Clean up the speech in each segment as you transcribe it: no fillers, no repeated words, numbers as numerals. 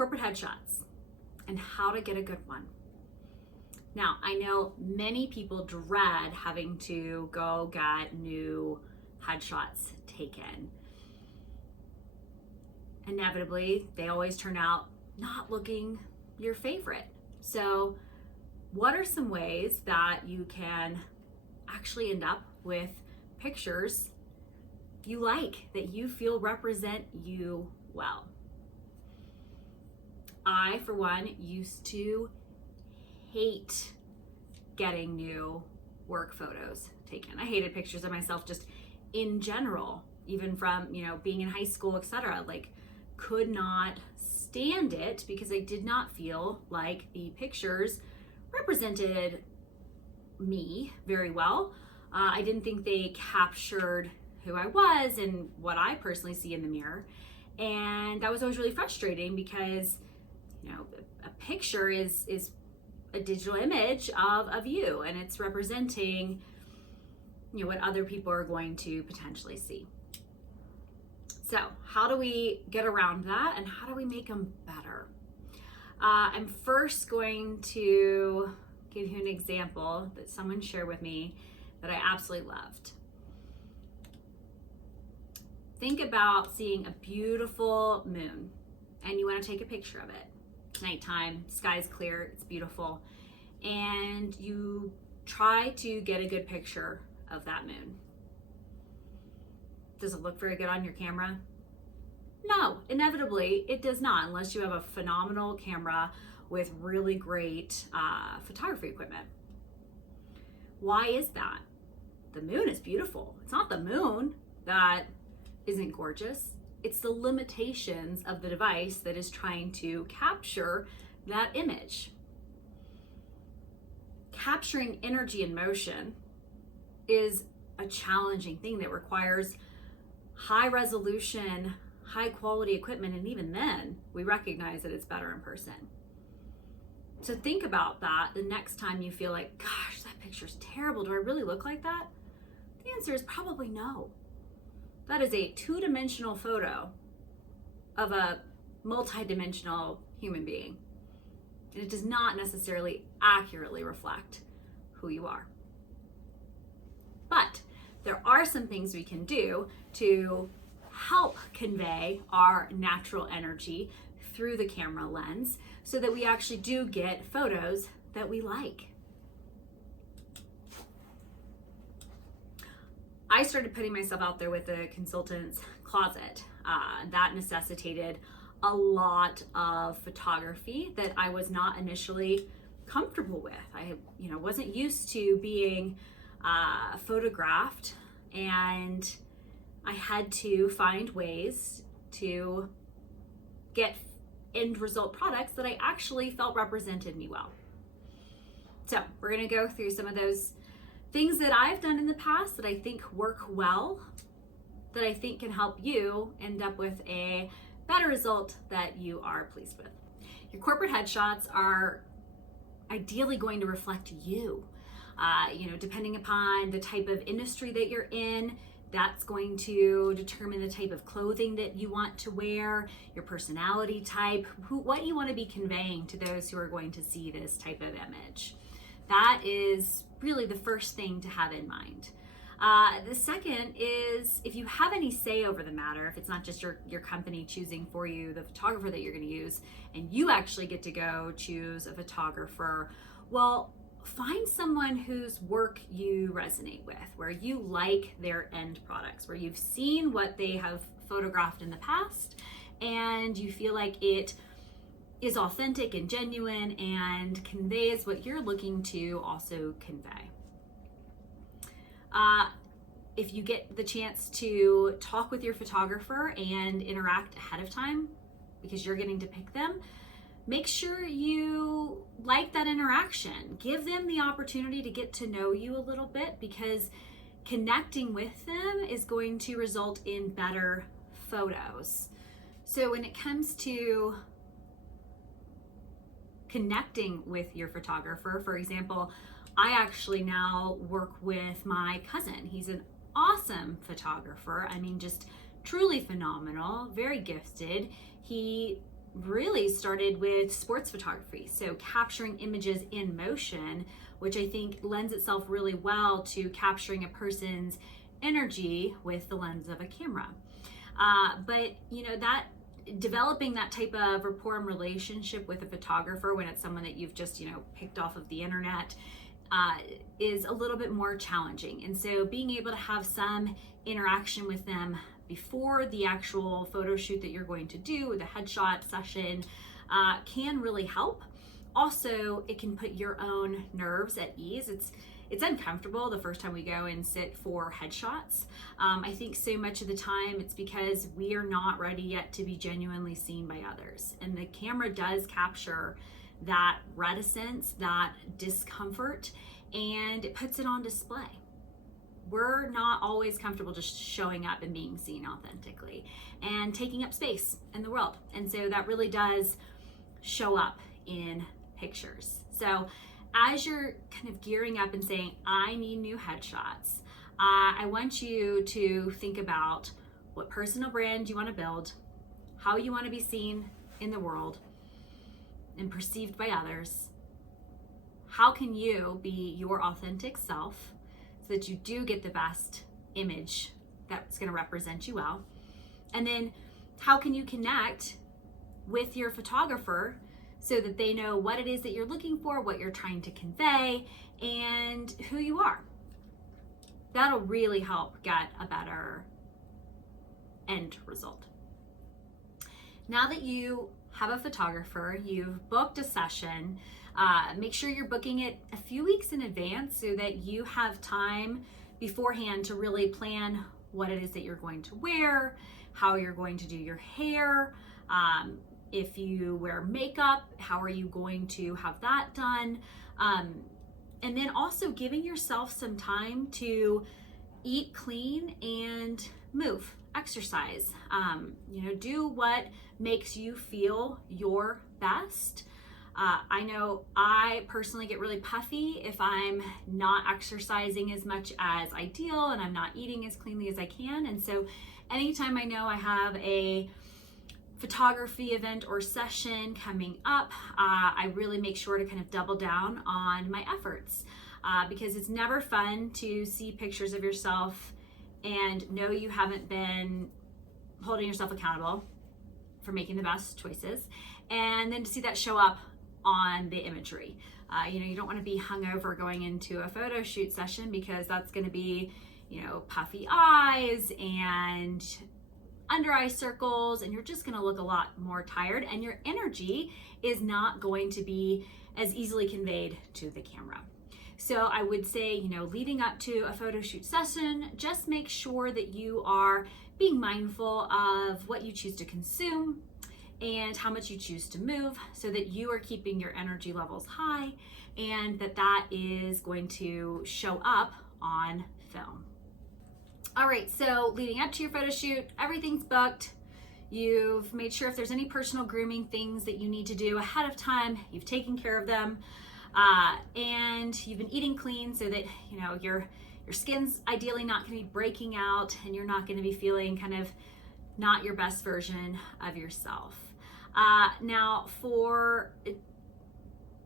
corporate headshots and how to get a good one. Now, I know many people dread having to go get new headshots taken. Inevitably, they always turn out not looking your favorite. So, what are some ways that you can actually end up with pictures you like, that you feel represent you well? I, for one, used to hate getting new work photos taken. I hated pictures of myself just in general, even from, being in high school, etc. Like, could not stand it because I did not feel like the pictures represented me very well. I didn't think they captured who I was and what I personally see in the mirror. And that was always really frustrating because, a picture is a digital image of you, and it's representing, what other people are going to potentially see. So how do we get around that, and how do we make them better? I'm first going to give you an example that someone shared with me that I absolutely loved. Think about seeing a beautiful moon and you want to take a picture of it. It's nighttime, sky's clear, it's beautiful, and you try to get a good picture of that moon. Does it look very good on your camera? No, inevitably it does not, unless you have a phenomenal camera with really great photography equipment. Why is that? The moon is beautiful. It's not the moon that isn't gorgeous. It's the limitations of the device that is trying to capture that image. Capturing energy and motion is a challenging thing that requires high resolution, high quality equipment, and even then we recognize that it's better in person. So think about that the next time you feel like, gosh, that picture's terrible. Do I really look like that? The answer is probably no. That is a two-dimensional photo of a multi-dimensional human being. And it does not necessarily accurately reflect who you are. But there are some things we can do to help convey our natural energy through the camera lens so that we actually do get photos that we like. I started putting myself out there with a consultant's closet. That necessitated a lot of photography that I was not initially comfortable with. I, wasn't used to being photographed, and I had to find ways to get end result products that I actually felt represented me well. So we're gonna go through some of those things that I've done in the past that I think work well, that I think can help you end up with a better result that you are pleased with. Your corporate headshots are ideally going to reflect you. Depending upon the type of industry that you're in, that's going to determine the type of clothing that you want to wear, your personality type, what you want to be conveying to those who are going to see this type of image. That is really the first thing to have in mind. The second is, if you have any say over the matter, if it's not just your company choosing for you the photographer that you're going to use, and you actually get to go choose a photographer, well, find someone whose work you resonate with, where you like their end products, where you've seen what they have photographed in the past, and you feel like it is authentic and genuine and conveys what you're looking to also convey. If you get the chance to talk with your photographer and interact ahead of time, because you're getting to pick them, make sure you like that interaction. Give them the opportunity to get to know you a little bit, because connecting with them is going to result in better photos. So when it comes to connecting with your photographer, for example, I actually now work with my cousin. He's an awesome photographer. I mean, just truly phenomenal, very gifted. He really started with sports photography. So capturing images in motion, which I think lends itself really well to capturing a person's energy with the lens of a camera. But that developing that type of rapport and relationship with a photographer when it's someone that you've just picked off of the internet is a little bit more challenging. And so being able to have some interaction with them before the actual photo shoot that you're going to do, the headshot session, can really help. Also, it can put your own nerves at ease. It's uncomfortable the first time we go and sit for headshots. I think so much of the time it's because we are not ready yet to be genuinely seen by others. And the camera does capture that reticence, that discomfort, and it puts it on display. We're not always comfortable just showing up and being seen authentically and taking up space in the world. And so that really does show up in pictures. So as you're kind of gearing up and saying, I need new headshots, I want you to think about what personal brand you want to build, how you want to be seen in the world and perceived by others. How can you be your authentic self so that you do get the best image that's going to represent you well? And then how can you connect with your photographer so that they know what it is that you're looking for, what you're trying to convey, and who you are? That'll really help get a better end result. Now that you have a photographer, you've booked a session, make sure you're booking it a few weeks in advance so that you have time beforehand to really plan what it is that you're going to wear, how you're going to do your hair. If you wear makeup, how are you going to have that done? And then also giving yourself some time to eat clean and move, exercise. Do what makes you feel your best. I know I personally get really puffy if I'm not exercising as much as ideal and I'm not eating as cleanly as I can. And so anytime I know I have a photography event or session coming up, I really make sure to kind of double down on my efforts because it's never fun to see pictures of yourself and know you haven't been holding yourself accountable for making the best choices, and then to see that show up on the imagery. You don't want to be hungover going into a photo shoot session because that's going to be, puffy eyes and under eye circles, and you're just going to look a lot more tired, and your energy is not going to be as easily conveyed to the camera. So I would say, leading up to a photo shoot session, just make sure that you are being mindful of what you choose to consume and how much you choose to move so that you are keeping your energy levels high and that is going to show up on film. All right, so leading up to your photo shoot, everything's booked. You've made sure if there's any personal grooming things that you need to do ahead of time, you've taken care of them. And you've been eating clean so that, your skin's ideally not going to be breaking out and you're not going to be feeling kind of not your best version of yourself. Now, for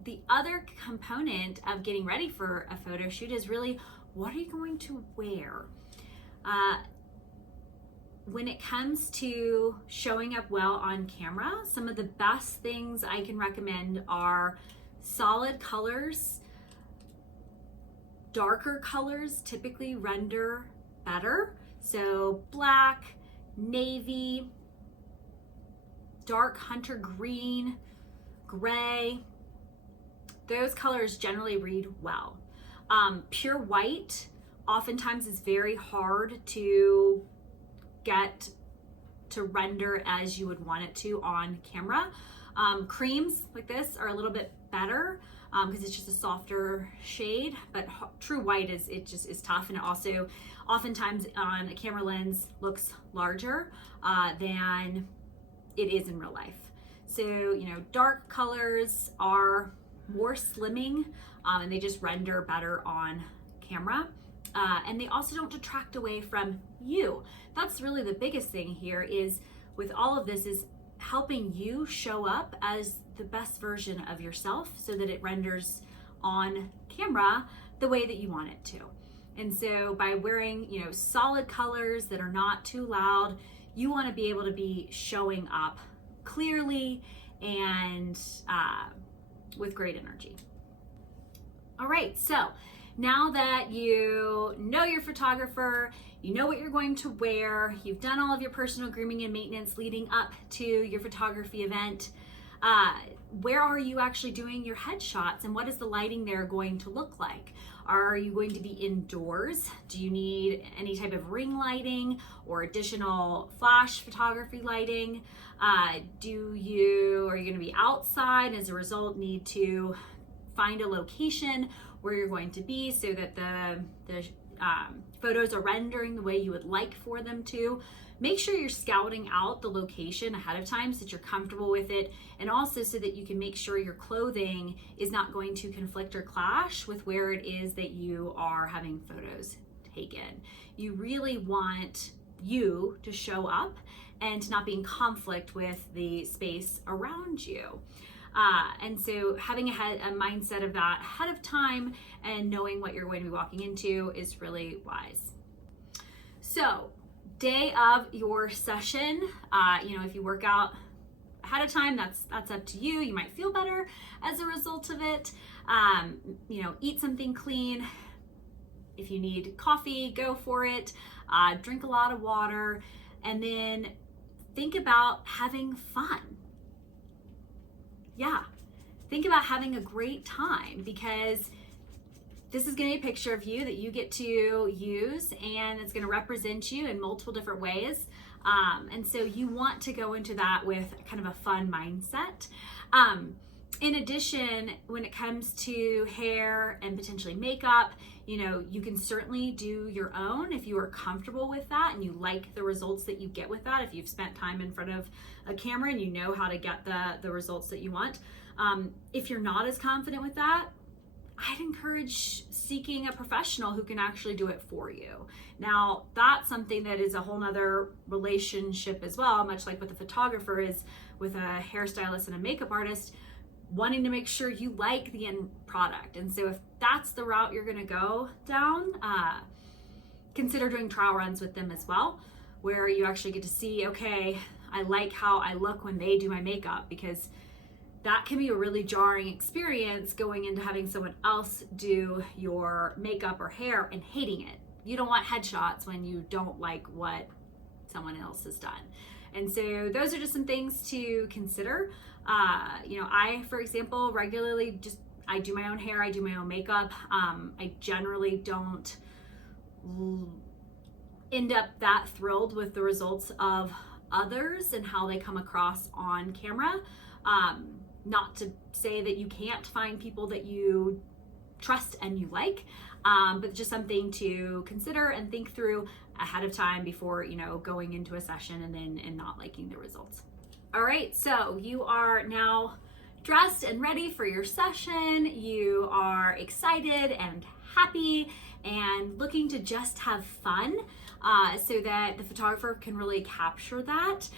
the other component of getting ready for a photo shoot is really, what are you going to wear? When it comes to showing up well on camera, some of the best things I can recommend are solid colors. Darker colors typically render better. So black, navy, dark hunter green, gray, those colors generally read well. Pure white oftentimes is very hard to get to render as you would want it to on camera. Creams like this are a little bit better because it's just a softer shade, but true white is tough, and it also oftentimes on a camera lens looks larger than it is in real life. So dark colors are more slimming and they just render better on camera, and they also don't detract away from you. That's really the biggest thing here is with all of this is helping you show up as the best version of yourself so that it renders on camera the way that you want it to. And so by wearing, solid colors that are not too loud, you want to be able to be showing up clearly and with great energy. All right, so now that you know your photographer, you know what you're going to wear, you've done all of your personal grooming and maintenance leading up to your photography event, where are you actually doing your headshots and what is the lighting there going to look like? Are you going to be indoors? Do you need any type of ring lighting or additional flash photography lighting? Are you going to be outside and as a result need to find a location where you're going to be so that the photos are rendering the way you would like for them to? Make sure you're scouting out the location ahead of time so that you're comfortable with it, and also so that you can make sure your clothing is not going to conflict or clash with where it is that you are having photos taken. You really want you to show up and to not be in conflict with the space around you. And so having a mindset of that ahead of time and knowing what you're going to be walking into is really wise. So, day of your session, if you work out ahead of time, that's up to you. You might feel better as a result of it. Eat something clean. If you need coffee, go for it. Drink a lot of water, and then think about having fun. Yeah, think about having a great time, because this is going to be a picture of you that you get to use, and it's going to represent you in multiple different ways. And so you want to go into that with kind of a fun mindset. In addition, when it comes to hair and potentially makeup, you can certainly do your own if you are comfortable with that and you like the results that you get with that. If you've spent time in front of a camera and you know how to get the results that you want. If you're not as confident with that, I'd encourage seeking a professional who can actually do it for you. Now, that's something that is a whole nother relationship as well, much like what the photographer is with a hairstylist and a makeup artist, wanting to make sure you like the end product. And so if that's the route you're going to go down, consider doing trial runs with them as well, where you actually get to see, okay, I like how I look when they do my makeup, because that can be a really jarring experience going into having someone else do your makeup or hair and hating it. You don't want headshots when you don't like what someone else has done. And so those are just some things to consider. I, for example, regularly I do my own hair, I do my own makeup. I generally don't end up that thrilled with the results of others and how they come across on camera. Not to say that you can't find people that you trust and you like, but just something to consider and think through ahead of time before, going into a session and not liking the results. All right, so you are now dressed and ready for your session. You are excited and happy and looking to just have fun, so that the photographer can really capture that.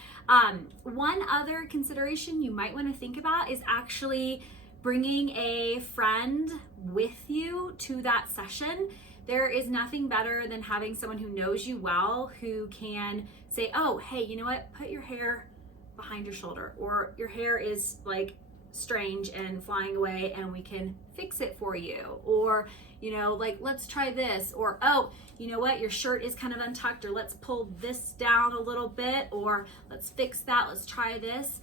One other consideration you might want to think about is actually bringing a friend with you to that session. There is nothing better than having someone who knows you well, who can say, oh, hey, you know what? Put your hair behind your shoulder, or your hair is like strange and flying away and we can fix it for you. Or, let's try this. Or, oh, you know what? Your shirt is kind of untucked, or let's pull this down a little bit, or let's fix that. Let's try this.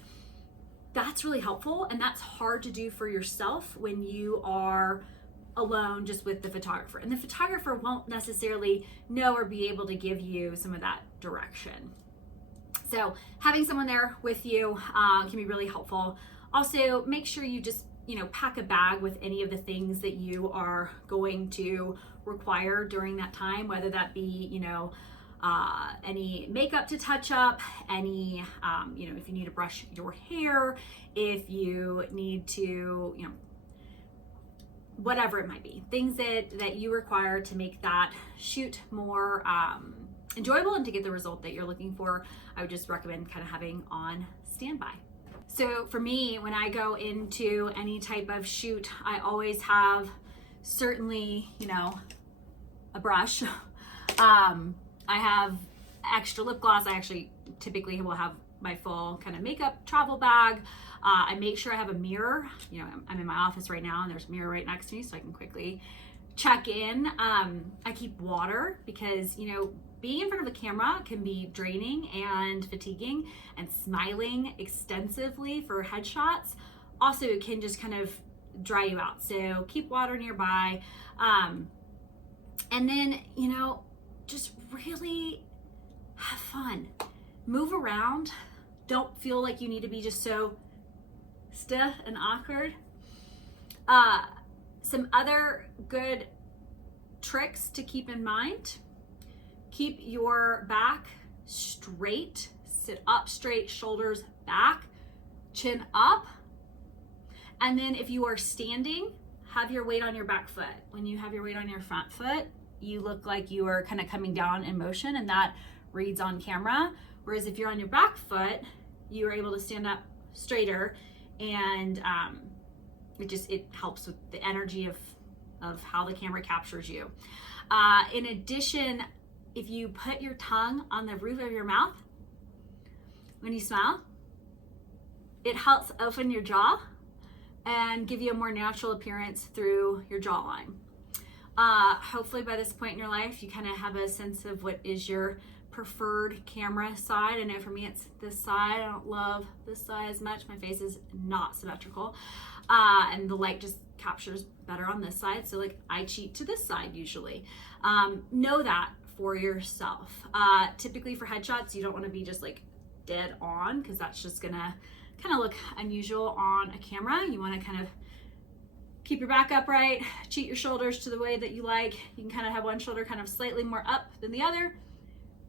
That's really helpful. And that's hard to do for yourself when you are alone just with the photographer. And the photographer won't necessarily know or be able to give you some of that direction. So having someone there with you can be really helpful. Also, make sure you just, pack a bag with any of the things that you are going to require during that time, whether that be, any makeup to touch up, any, if you need to brush your hair, if you need to, whatever it might be, things that you require to make that shoot more enjoyable and to get the result that you're looking for. I would just recommend kind of having on standby. So for me, when I go into any type of shoot, I always have certainly, a brush. I have extra lip gloss. I actually typically will have my full kind of makeup travel bag. I make sure I have a mirror. I'm in my office right now and there's a mirror right next to me so I can quickly check in. I keep water because, being in front of a camera can be draining and fatiguing, and smiling extensively for headshots also can just kind of dry you out. So keep water nearby. And then, just really have fun. Move around. Don't feel like you need to be just so stiff and awkward. Some other good tricks to keep in mind: keep your back straight, sit up straight, shoulders back, chin up. And then if you are standing, have your weight on your back foot. When you have your weight on your front foot, you look like you are kind of coming down in motion, and that reads on camera. Whereas if you're on your back foot, you are able to stand up straighter, and it helps with the energy of how the camera captures you. In addition, if you put your tongue on the roof of your mouth when you smile, it helps open your jaw and give you a more natural appearance through your jawline. Hopefully by this point in your life, you kind of have a sense of what is your preferred camera side. I know for me it's this side. I don't love this side as much. My face is not symmetrical, and the light just captures better on this side. So I cheat to this side usually. Know that for yourself. Typically for headshots, you don't want to be just dead on, because that's just gonna kind of look unusual on a camera. You want to kind of keep your back upright, cheat your shoulders to the way that you like. You can kind of have one shoulder kind of slightly more up than the other,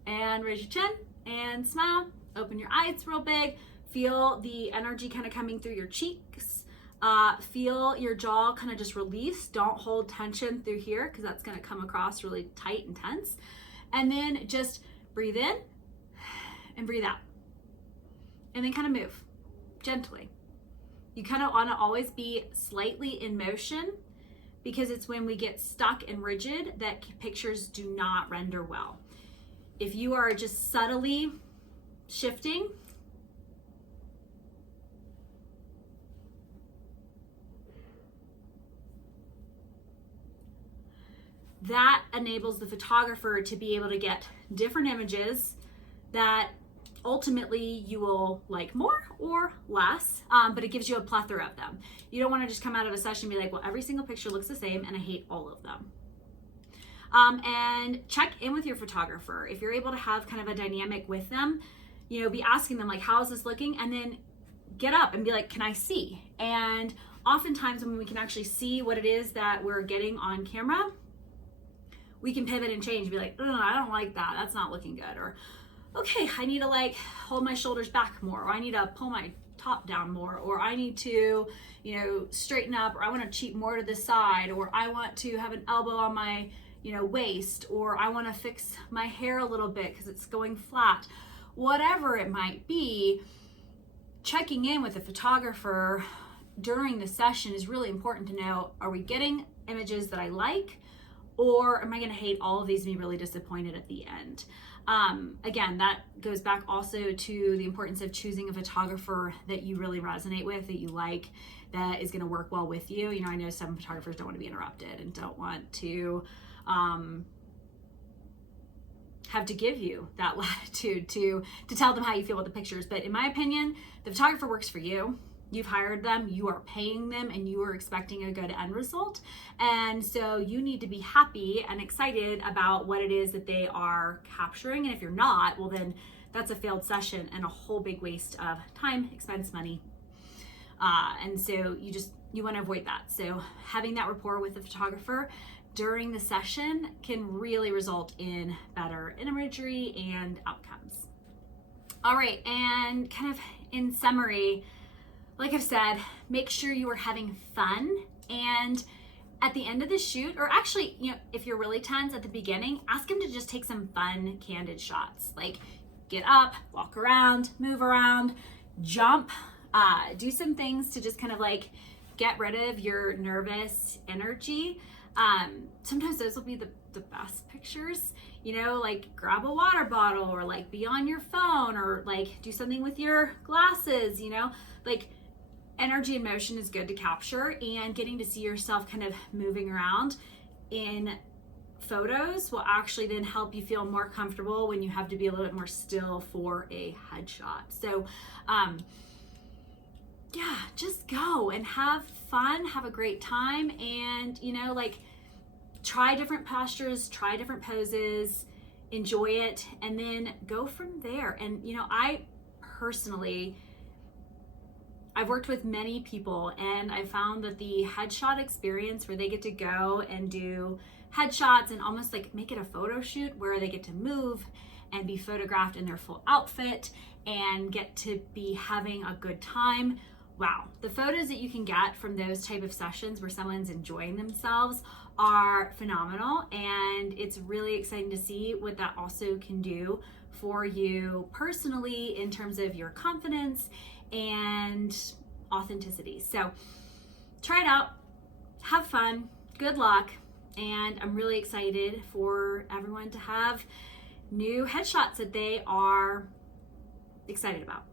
and raise your chin and smile. Open your eyes real big. Feel the energy kind of coming through your cheeks. Feel your jaw kind of just release. Don't hold tension through here, because that's going to come across really tight and tense. And then just breathe in and breathe out. And then kind of move gently. You kind of want to always be slightly in motion, because it's when we get stuck and rigid that pictures do not render well. If you are just subtly shifting, that enables the photographer to be able to get different images that ultimately you will like more or less, but it gives you a plethora of them. You don't want to just come out of a session and be like, well, every single picture looks the same and I hate all of them. And check in with your photographer. If you're able to have kind of a dynamic with them, be asking them how is this looking? And then get up and be like, can I see? And oftentimes when we can actually see what it is that we're getting on camera, we can pivot and change, be like, I don't like that. That's not looking good. Or, okay, I need to hold my shoulders back more, or I need to pull my top down more, or I need to, straighten up, or I want to cheat more to the side, or I want to have an elbow on my, waist, or I want to fix my hair a little bit because it's going flat. Whatever it might be, checking in with the photographer during the session is really important to know, are we getting images that I like, or am I going to hate all of these and be really disappointed at the end? Again, that goes back also to the importance of choosing a photographer that you really resonate with, that you like, that is going to work well with you. I know some photographers don't want to be interrupted and don't want to have to give you that latitude to tell them how you feel with the pictures. But in my opinion, the photographer works for you. You've hired them, you are paying them, and you are expecting a good end result. And so you need to be happy and excited about what it is that they are capturing. And if you're not, well, then that's a failed session and a whole big waste of time, expense, money. And so you want to avoid that. So having that rapport with the photographer during the session can really result in better imagery and outcomes. All right, and kind of in summary, like I've said, make sure you are having fun, and at the end of the shoot, or actually, if you're really tense at the beginning, ask him to just take some fun, candid shots. Get up, walk around, move around, jump, do some things to just kind of like get rid of your nervous energy. Sometimes those will be the best pictures, you know, like grab a water bottle or like be on your phone or like do something with your glasses, you know, like energy and motion is good to capture, and getting to see yourself kind of moving around in photos will actually then help you feel more comfortable when you have to be a little bit more still for a headshot. So yeah, just go and have fun, have a great time, and you know, like try different postures, try different poses, enjoy it, and then go from there. And you know, I've worked with many people, and I found that the headshot experience where they get to go and do headshots and almost like make it a photo shoot where they get to move and be photographed in their full outfit and get to be having a good time. Wow, the photos that you can get from those type of sessions where someone's enjoying themselves are phenomenal, and it's really exciting to see what that also can do for you personally in terms of your confidence and authenticity. So try it out, have fun, good luck, and I'm really excited for everyone to have new headshots that they are excited about.